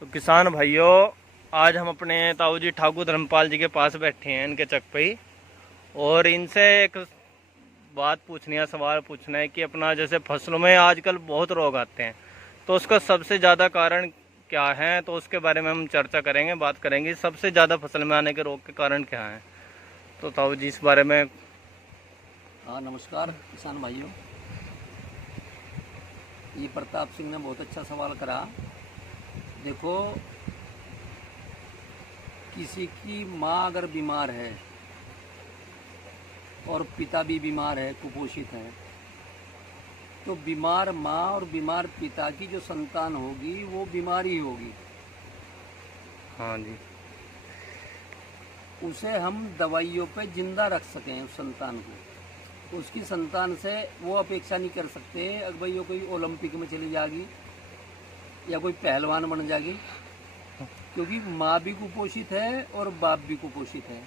तो किसान भाइयों, आज हम अपने ताऊ जी ठाकुर धर्मपाल जी के पास बैठे हैं इनके चक पे ही, और इनसे एक बात पूछनी है, सवाल पूछना है कि अपना जैसे फसलों में आजकल बहुत रोग आते हैं, तो उसका सबसे ज़्यादा कारण क्या है, तो उसके बारे में हम चर्चा करेंगे, बात करेंगे। सबसे ज़्यादा फसल में आने के रोग के कारण क्या हैं, तो ताऊ जी इस बारे में। हाँ, नमस्कार किसान भाइयों। ये प्रताप सिंह ने बहुत अच्छा सवाल करा। देखो, किसी की माँ अगर बीमार है और पिता भी बीमार है, कुपोषित है, तो बीमार माँ और बीमार पिता की जो संतान होगी वो बीमार ही होगी। हाँ जी। उसे हम दवाइयों पे जिंदा रख सकें उस संतान को, उसकी संतान से वो अपेक्षा नहीं कर सकते अगर भाई वो कोई ओलंपिक में चली जाएगी या कोई पहलवान बन जाएगी, क्योंकि माँ भी कुपोषित है और बाप भी कुपोषित है।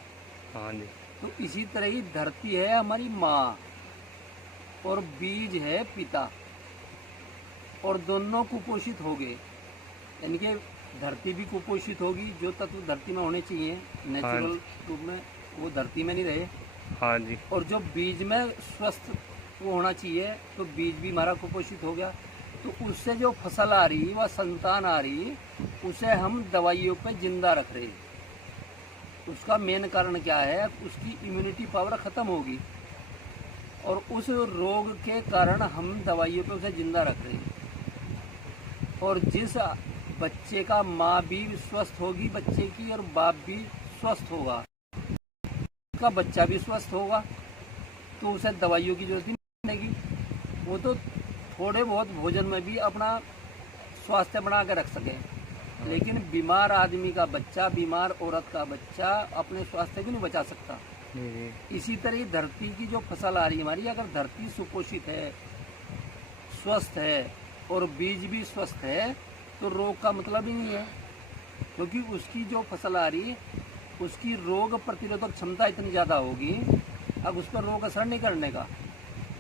हाँ जी। तो इसी तरह ही धरती है हमारी माँ और बीज है पिता, और दोनों कुपोषित हो गए, यानी कि धरती भी कुपोषित होगी। जो तत्व धरती में होने चाहिए नेचुरल रूप में वो धरती में नहीं रहे। हाँ जी। और जो बीज में स्वस्थ वो होना चाहिए, तो बीज भी हमारा कुपोषित हो गया। तो उससे जो फसल आ रही, वह संतान आ रही, उसे हम दवाइयों पे जिंदा रख रहे। उसका मेन कारण क्या है? उसकी इम्यूनिटी पावर ख़त्म होगी और उस रोग के कारण हम दवाइयों पे उसे जिंदा रख रहे हैं। और जिस बच्चे का माँ भी स्वस्थ होगी बच्चे की, और बाप भी स्वस्थ होगा, उसका बच्चा भी स्वस्थ होगा, तो उसे दवाइयों की जरूरत ही नहीं पड़ेगी। वो तो थोड़े बहुत भोजन में भी अपना स्वास्थ्य बना के रख सके। लेकिन बीमार आदमी का बच्चा, बीमार औरत का बच्चा अपने स्वास्थ्य को नहीं बचा सकता। इसी तरह धरती की जो फसल आ रही है हमारी, अगर धरती सुपोषित है, स्वस्थ है और बीज भी स्वस्थ है, तो रोग का मतलब ही नहीं है। क्योंकि उसकी जो फसल आ रही, उसकी रोग प्रतिरोधक क्षमता इतनी ज़्यादा होगी, अब उस पर रोग असर नहीं करने का,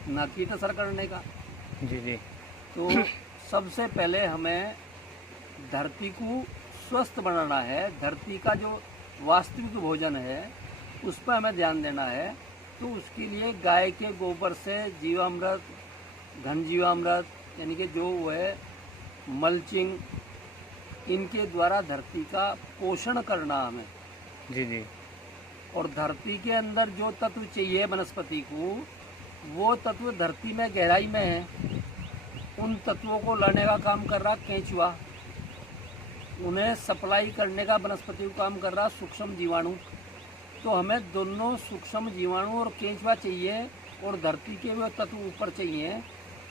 ना कीट असर करने का। जी जी। तो सबसे पहले हमें धरती को स्वस्थ बनाना है। धरती का जो वास्तविक भोजन है उस पर हमें ध्यान देना है। तो उसके लिए गाय के गोबर से जीवामृत, घन जीवामृत, यानी कि जो वो है मल्चिंग, इनके द्वारा धरती का पोषण करना हमें। जी जी। और धरती के अंदर जो तत्व चाहिए वनस्पति को, वो तत्व धरती में गहराई में है। उन तत्वों को लाने का काम कर रहा केंचुआ, उन्हें सप्लाई करने का वनस्पति को काम कर रहा सूक्ष्म जीवाणु। तो हमें दोनों सूक्ष्म जीवाणु और केंचुआ चाहिए, और धरती के वो तत्व ऊपर चाहिए।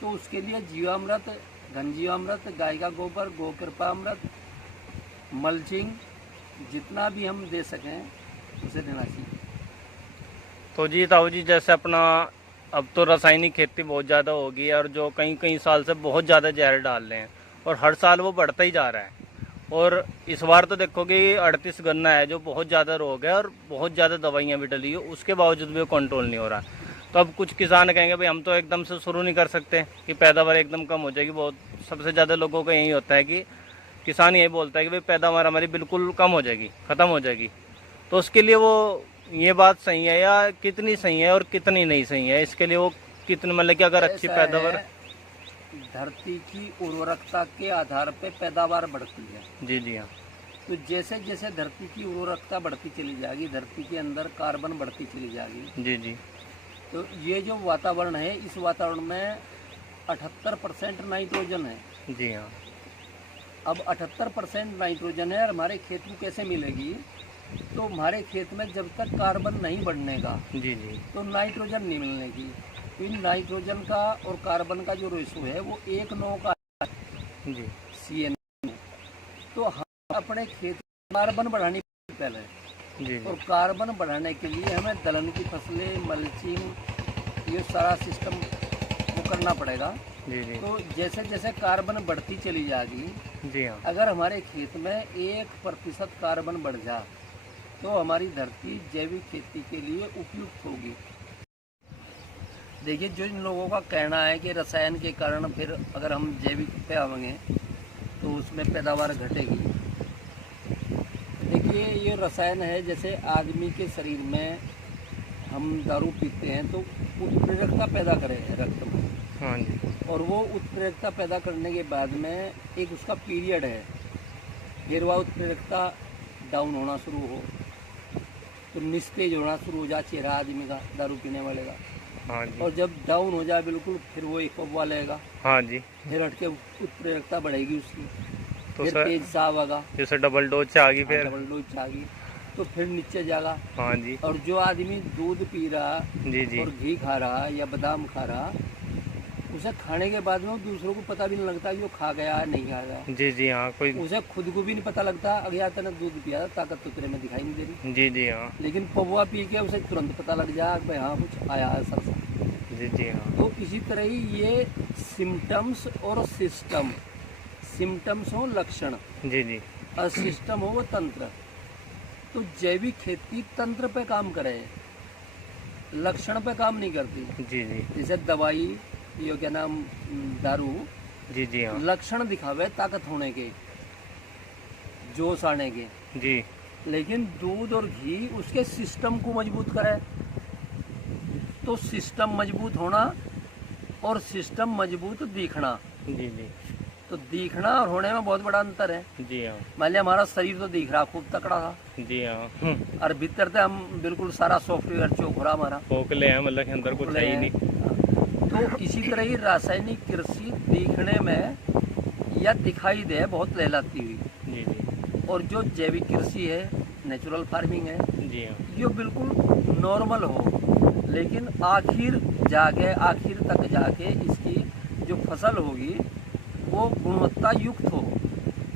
तो उसके लिए जीवामृत, घन जीवामृत, गाय का गोबर, गोकृपामृत, मल्चिंग, जितना भी हम दे सकें उसे देना चाहिए। तो जी ताऊ जी, जैसे अपना अब तो रासायनिक खेती बहुत ज़्यादा होगी, और जो कई कई साल से बहुत ज़्यादा जहर डाल रहे हैं, और हर साल वो बढ़ता ही जा रहा है। और इस बार तो देखो कि 38 गन्ना है, जो बहुत ज़्यादा रोग है और बहुत ज़्यादा दवाइयाँ भी डली है, उसके बावजूद भी वो कंट्रोल नहीं हो रहा। तो अब कुछ किसान कहेंगे भाई हम तो एकदम से शुरू नहीं कर सकते कि पैदावार एकदम कम हो जाएगी। बहुत सबसे ज़्यादा लोगों का यही होता है कि किसान यही बोलता है कि भाई पैदावार हमारी बिल्कुल कम हो जाएगी, ख़त्म हो जाएगी। तो उसके लिए वो ये बात सही है या कितनी सही है और कितनी नहीं सही है? इसके लिए वो कितनी, मतलब कि अगर अच्छी पैदावार, धरती की उर्वरकता के आधार पर पैदावार बढ़ती है। जी जी हाँ। तो जैसे जैसे धरती की उर्वरकता बढ़ती चली जाएगी, धरती के अंदर कार्बन बढ़ती चली जाएगी। जी जी। तो ये जो वातावरण है, इस वातावरण में 78% नाइट्रोजन है। जी हाँ। अब 78% नाइट्रोजन है, और हमारे खेत को कैसे मिलेगी? तो हमारे खेत में जब तक कार्बन नहीं बढ़ने का, जी जी। तो नाइट्रोजन नहीं मिलने की। तो इन नाइट्रोजन का और कार्बन का जो रेशो है वो 1:9 का जी। CN में। तो हम अपने खेत में कार्बन बढ़ानी पहले, जी। और कार्बन बढ़ाने के लिए हमें दलहन की फसलें, मल्चिंग, ये सारा सिस्टम वो करना पड़ेगा। जी जी। तो जैसे जैसे कार्बन बढ़ती चली जाएगी, जी हाँ। अगर हमारे खेत में 1% कार्बन बढ़ जाए, तो हमारी धरती जैविक खेती के लिए उपयुक्त होगी। देखिए, जो इन लोगों का कहना है कि रसायन के कारण फिर अगर हम जैविक पे आवेंगे तो उसमें पैदावार घटेगी, देखिए ये रसायन है, जैसे आदमी के शरीर में हम दारू पीते हैं तो उत्प्रेरकता पैदा करे रक्त में, हाँ जी, और वो उत्प्रेरकता पैदा करने के बाद में एक उसका पीरियड है, फिर वह उत्प्रेरकता डाउन होना शुरू हो तो निस्तेज होना शुरू हो जाए चेहरा आदमी का, दारू पीने वाले का। हाँ जी, और जब डाउन हो जाए बिल्कुल, फिर वो एक पब्बा लेगा, हाँ जी। फिर हटके उत्प्रेरकता बढ़ेगी उसकी, तो फिर सर तेज साहब आएगा, जैसे डबल डोज से आ गई फिर। डबल डोज आ गई तो फिर नीचे जाएगा। हाँ जी, और जो आदमी दूध पी रहा जी जी, और घी खा रहा या बादाम खा रहा, उसे खाने के बाद में दूसरों को पता भी नहीं लगता कि वो खा गया है नहीं खा गया। जी जी, हाँ कोई, उसे खुद को भी नहीं पता लगता, अगर यार तेने दूध पिया था, ताकत तो तेरे में दिखाई नहीं दे रही, जी जी, हाँ, लेकिन पौवा पी के उसे तुरंत पता लग जाए कि भाई हाँ कुछ आया है सर से। जी जी, हाँ, तो इसी तरह ही ये सिम्टम्स और सिस्टम, सिम्टम्स हो लक्षण जी जी, और सिस्टम हो वो तंत्र। तो जैविक खेती तंत्र पे काम करे, लक्षण पे काम नहीं करती। जी जी, जैसे दवाई, ये क्या नाम, दारू जी जी, हाँ, लक्षण दिखावे ताकत होने के, जोश आने के, जी लेकिन दूध और घी उसके सिस्टम को मजबूत करे। तो सिस्टम मजबूत होना और सिस्टम मजबूत दिखना, जी जी, तो दिखना और होने में बहुत बड़ा अंतर है। जी हाँ, मान लिया हमारा शरीर तो दिख रहा खूब तकड़ा था, जी हाँ, और भीतर से हम बिल्कुल सारा सॉफ्टवेयर चौखरा हमारा खोखले हैं, मतलब के अंदर कुछ है ही नहीं। तो इसी तरह ही रासायनिक कृषि दिखने में या दिखाई दे बहुत लहलाती हुई, जी जी, और जो जैविक कृषि है, नेचुरल फार्मिंग है, जी हाँ, ये बिल्कुल नॉर्मल हो, लेकिन आखिर तक जाके इसकी जो फसल होगी वो गुणवत्ता युक्त हो।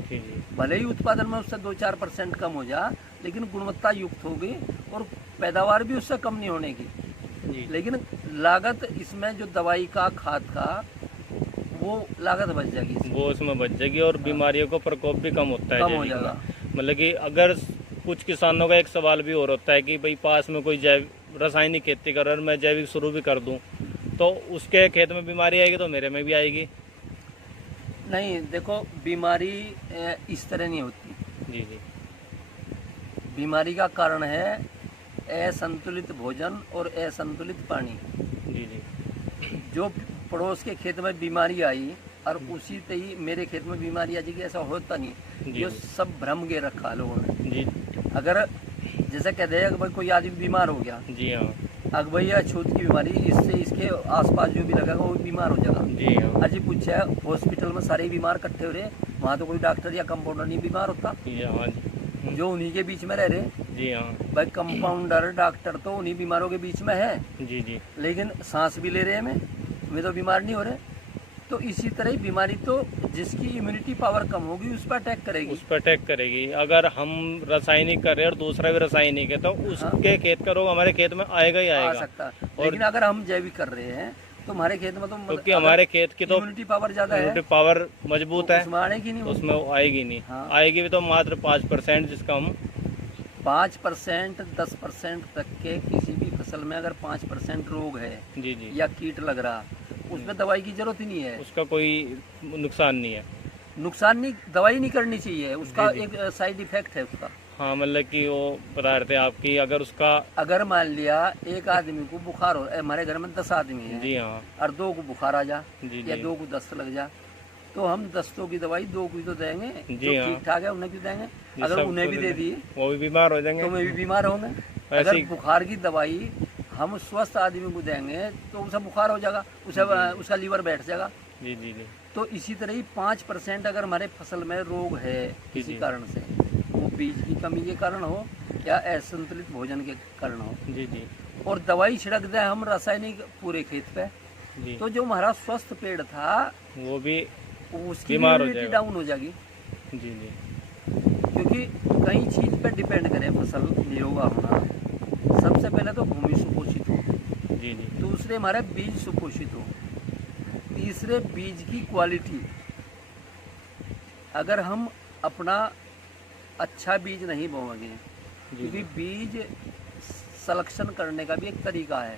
जी जी, भले ही उत्पादन में उससे 2-4% कम हो जा, लेकिन गुणवत्ता युक्त होगी और पैदावार भी उससे कम नहीं होने की। जी, लेकिन लागत इसमें जो दवाई का, खाद का, वो लागत बच जाएगी, वो उसमें बच जाएगी और बीमारियों का प्रकोप भी कम होता है कम हो जैविक में। जाएगा। मतलब कि अगर कुछ किसानों का एक सवाल भी और होता है कि भाई पास में कोई जैव रासायनिक खेती कर और मैं जैविक शुरू भी कर दूं तो उसके खेत में बीमारी आएगी तो मेरे में भी आएगी। नहीं, देखो बीमारी इस तरह नहीं होती। जी जी, बीमारी का कारण है असंतुलित भोजन और असंतुलित पानी। जी जी, जो पड़ोस के खेत में बीमारी आई और उसी से ही मेरे खेत में बीमारी आ जाएगी, ऐसा होता नहीं। जी। ये सब भ्रम के रखा लोगों ने। जी अगर जैसे कहते हैं कि भाई कोई आदमी बीमार हो गया, जी, हाँ, अगर भैया छूत की बीमारी, इससे इसके आसपास जो भी लगेगा वो बीमार हो जाएगा। जी हाँ, अजी पूछा हॉस्पिटल में सारे बीमार इकट्ठे हो रहे, वहाँ तो कोई डॉक्टर या कंपाउंडर नहीं बीमार होता, जी हाँ, जी जो उन्हीं के बीच में रह रहे। जी, हाँ, भाई कंपाउंडर डॉक्टर तो उन्हीं बीमारों के बीच में है, जी जी, लेकिन सांस भी ले रहे हैं, वे तो बीमार नहीं हो रहे। तो इसी तरह ही बीमारी तो जिसकी इम्यूनिटी पावर कम होगी उस पर अटैक करेगी। उस पर अटैक करेगी। अगर हम रासायनिक कर रहे हैं और दूसरा भी रासायनिक है तो उसके खेत का रोग हमारे खेत में आएगा ही आ आएगा। सकता है, लेकिन अगर हम जैविक कर रहे हैं तो हमारे खेत में तो क्योंकि हमारे खेत की तो इम्यूनिटी पावर ज्यादा है, इम्यूनिटी पावर मजबूत तो है, उसमें आने की नहीं, उसमें वो आएगी नहीं। हाँ। आएगी भी तो मात्र 5%, जिसका हम 5% 10% तक के किसी भी फसल में अगर 5% रोग है जी जी, या कीट लग रहा, उसमें दवाई की जरूरत ही नहीं है। उसका कोई नुकसान नहीं है। नुकसान नहीं, दवाई नहीं करनी चाहिए, उसका जी, जी। एक साइड इफेक्ट है उसका। हाँ, मतलब कि वो बता रहे थे आपकी, अगर उसका, अगर मान लिया एक आदमी को बुखार हो, हमारे घर में 10 आदमी है जी हाँ, और 2 को बुखार आ जा जी या जी, 2 को दस्त लग जा, तो हम दस्तों की दवाई 2 को ही तो देंगे, जी जो हाँ। ठीक ठाक है उन्हें क्यों देंगे। जी, अगर सबको उन्हें भी दे दी वो भी बीमार हो जाएंगे। तो वे भी बीमार होंगे। ऐसे अगर ही- बुखार की दवाई हम स्वस्थ आदमी को देंगे तो उसे बुखार हो जाएगा, उसे उसका लीवर बैठ जाएगा। जी जी जी, तो इसी तरह ही 5% अगर हमारे फसल में रोग है किसी जी। कारण से, वो बीज की कमी के कारण हो या असंतुलित भोजन के कारण हो, जी जी, और दवाई छिड़क दें हम रासायनिक पूरे खेत पे, जी, तो जो हमारा स्वस्थ पेड़ था वो भी उसकी बीमार हो इम्यूनिटी जाएगा। डाउन हो जाएगी। जी जी, क्योंकि कई चीज पे डिपेंड करे फसल निरोगा होना। सबसे पहले तो भूमि सुपोषित हो, जी जी, दूसरे हमारे बीज सुपोषित हो, तीसरे बीज की क्वालिटी। अगर हम अपना अच्छा बीज नहीं बोएंगे, जी क्योंकि जी। बीज सलेक्शन करने का भी एक तरीका है।